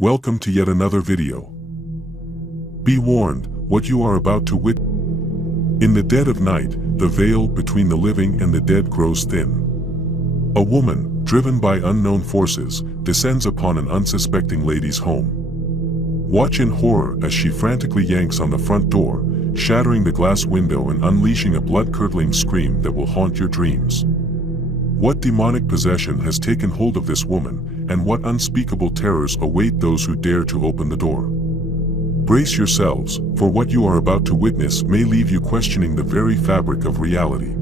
Welcome to yet another video. Be warned, what you are about to witness. In the dead of night, the veil between the living and the dead grows thin. A woman, driven by unknown forces, descends upon an unsuspecting lady's home. Watch in horror as she frantically yanks on the front door, shattering the glass window and unleashing a blood-curdling scream that will haunt your dreams. What demonic possession has taken hold of this woman, and what unspeakable terrors await those who dare to open the door? Brace yourselves, for what you are about to witness may leave you questioning the very fabric of reality.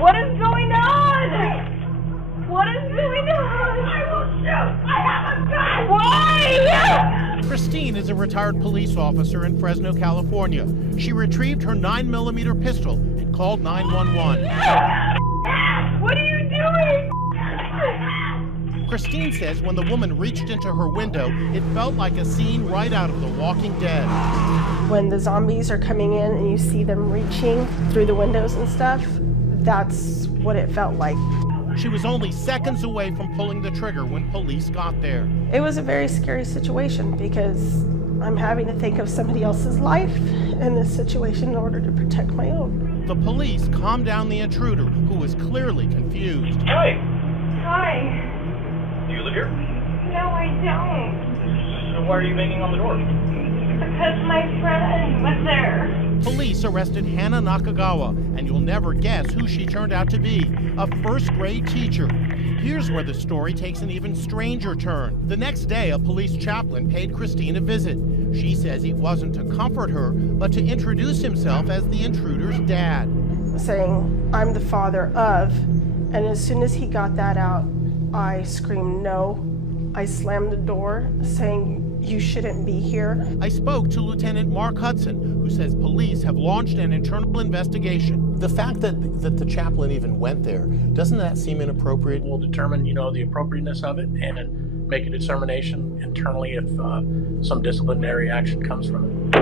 What is going on? What is going on? I will shoot! I have a gun! Why? Christine is a retired police officer in Fresno, California. She retrieved her 9mm pistol and called 911. What are you doing? Christine says when the woman reached into her window, it felt like a scene right out of The Walking Dead. When the zombies are coming in and you see them reaching through the windows and stuff, that's what it felt like. She was only seconds away from pulling the trigger when police got there. It was a very scary situation because I'm having to think of somebody else's life in this situation in order to protect my own. The police calmed down the intruder, who was clearly confused. Hi. Hi. Do you live here? No, I don't. So why are you banging on the door? Because my friend was there. Police arrested Hannah Nakagawa, and you'll never guess who she turned out to be, a first-grade teacher. Here's where the story takes an even stranger turn. The next day, a police chaplain paid Christine a visit. She says he wasn't to comfort her, but to introduce himself as the intruder's dad. Saying, I'm the father of, and as soon as he got that out, I screamed no. I slammed the door, saying, you shouldn't be here. I spoke to Lieutenant Mark Hudson, who says police have launched an internal investigation. The fact that the chaplain even went there, doesn't that seem inappropriate? We'll determine, the appropriateness of it and make a determination internally if some disciplinary action comes from it.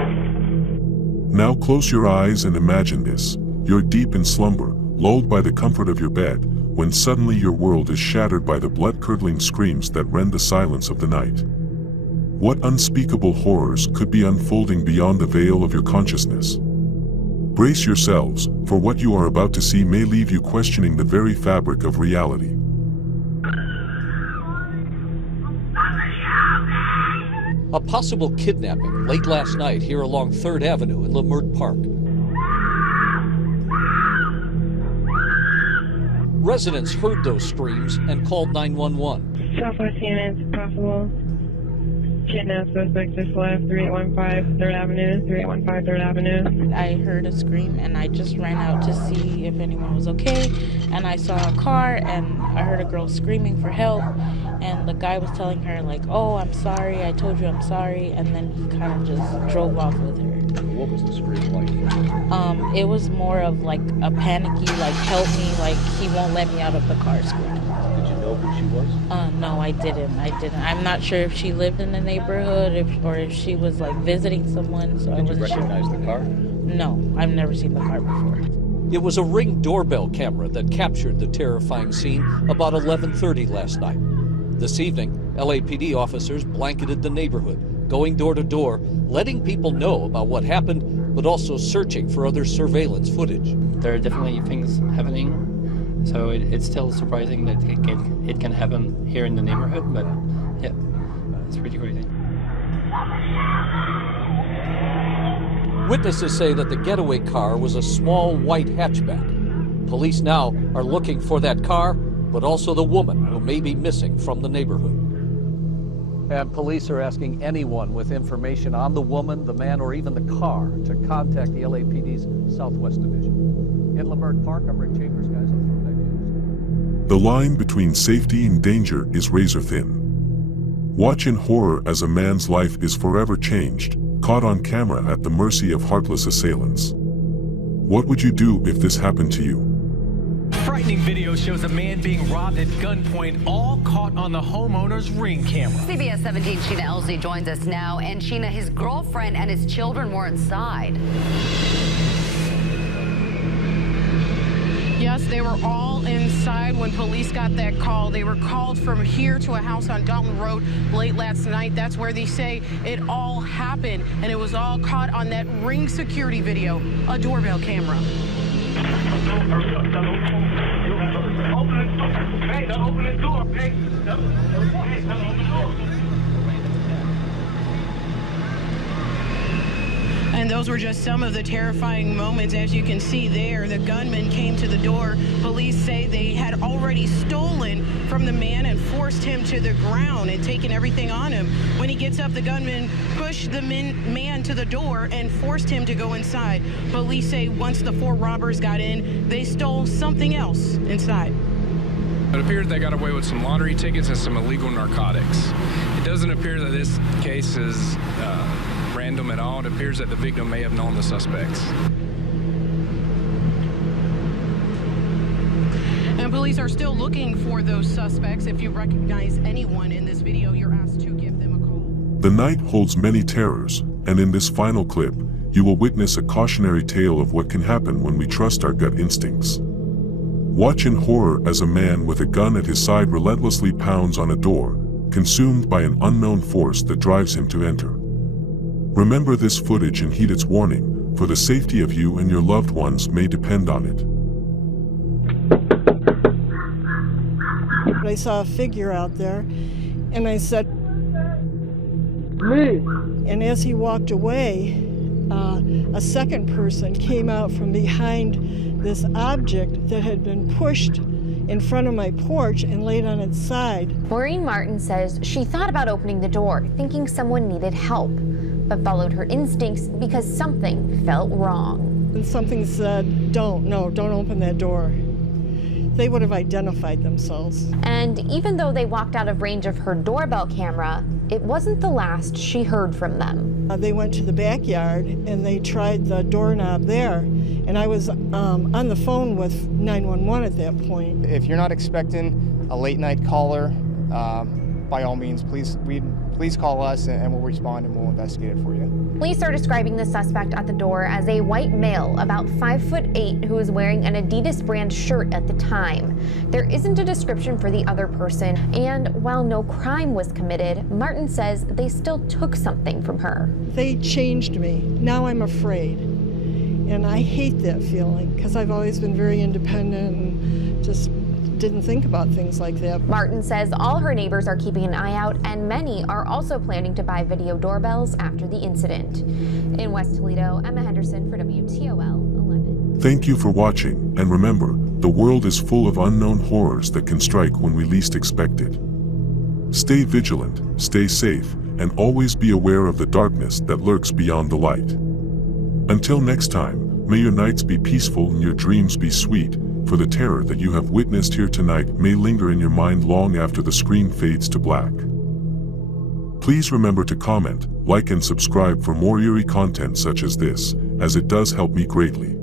Now close your eyes and imagine this. You're deep in slumber, lulled by the comfort of your bed, when suddenly your world is shattered by the blood-curdling screams that rend the silence of the night. What unspeakable horrors could be unfolding beyond the veil of your consciousness? Brace yourselves, for what you are about to see may leave you questioning the very fabric of reality. A possible kidnapping late last night here along 3rd Avenue in Leimert Park. Residents heard those screams and called 911. Southwest units, possible. Kidnapped suspect just left 3815 3rd Avenue, 3815 3rd Avenue. I heard a scream and I just ran out to see if anyone was okay. And I saw a car and I heard a girl screaming for help. And the guy was telling her like, oh, I'm sorry, I told you I'm sorry. And then he kind of just drove off with her. What was the scream like? It was more of like a panicky, like help me, like he won't let me out of the car scream. Did you know who she was? No, I didn't. I'm not sure if she lived in the neighborhood or if she was like visiting someone. So I wasn't sure. Did you recognize the car? No, I've never seen the car before. It was a Ring doorbell camera that captured the terrifying scene about 11:30 last night. This evening, LAPD officers blanketed the neighborhood, going door to door, letting people know about what happened, but also searching for other surveillance footage. There are definitely things happening. So it's still surprising that it can happen here in the neighborhood, but yeah, it's pretty crazy. Witnesses say that the getaway car was a small white hatchback. Police now are looking for that car, but also the woman who may be missing from the neighborhood. And police are asking anyone with information on the woman, the man, or even the car to contact the LAPD's Southwest Division. In Leimert Park, I'm Rick Chambers, guys. I'll throw it back to you. The line between safety and danger is razor thin. Watch in horror as a man's life is forever changed, caught on camera at the mercy of heartless assailants. What would you do if this happened to you? Frightening video shows a man being robbed at gunpoint, all caught on the homeowner's Ring camera. CBS 17 Sheena Elsie joins us now, and Sheena, his girlfriend and his children were inside. Yes, they were all inside when police got that call. They were called from here to a house on Dalton Road late last night. That's where they say it all happened, and it was all caught on that Ring security video, a doorbell camera. And those were just some of the terrifying moments. As you can see there, the gunman came to the door. Police say they had already stolen from the man and forced him to the ground and taken everything on him. When he gets up, the gunman pushed the man to the door and forced him to go inside. Police say once the 4 robbers got in, they stole something else inside. It appears they got away with some lottery tickets and some illegal narcotics. It doesn't appear that this case is random at all. It appears that the victim may have known the suspects. And police are still looking for those suspects. If you recognize anyone in this video, you're asked to give them a call. The night holds many terrors, and in this final clip, you will witness a cautionary tale of what can happen when we trust our gut instincts. Watch in horror as a man with a gun at his side relentlessly pounds on a door, consumed by an unknown force that drives him to enter. Remember this footage and heed its warning, for the safety of you and your loved ones may depend on it. I saw a figure out there, and I said, "Me." And as he walked away, a second person came out from behind this object that had been pushed in front of my porch and laid on its side. Maureen Martin says she thought about opening the door, thinking someone needed help, but followed her instincts because something felt wrong. And something said, don't open that door. They would have identified themselves. And even though they walked out of range of her doorbell camera, it wasn't the last she heard from them. They went to the backyard and they tried the doorknob there, and I was on the phone with 911 at that point. If you're not expecting a late night caller, by all means, please call us and we'll respond and we'll investigate it for you. Police are describing the suspect at the door as a white male, about 5'8", who was wearing an Adidas brand shirt at the time. There isn't a description for the other person, and while no crime was committed, Martin says they still took something from her. They changed me. Now I'm afraid. And I hate that feeling because I've always been very independent and just didn't think about things like that. Martin says all her neighbors are keeping an eye out, and many are also planning to buy video doorbells after the incident. In West Toledo, Emma Henderson for WTOL 11. Thank you for watching, and remember, the world is full of unknown horrors that can strike when we least expect it. Stay vigilant, stay safe, and always be aware of the darkness that lurks beyond the light. Until next time, may your nights be peaceful and your dreams be sweet, for the terror that you have witnessed here tonight may linger in your mind long after the screen fades to black. Please remember to comment, like and subscribe for more eerie content such as this, as it does help me greatly.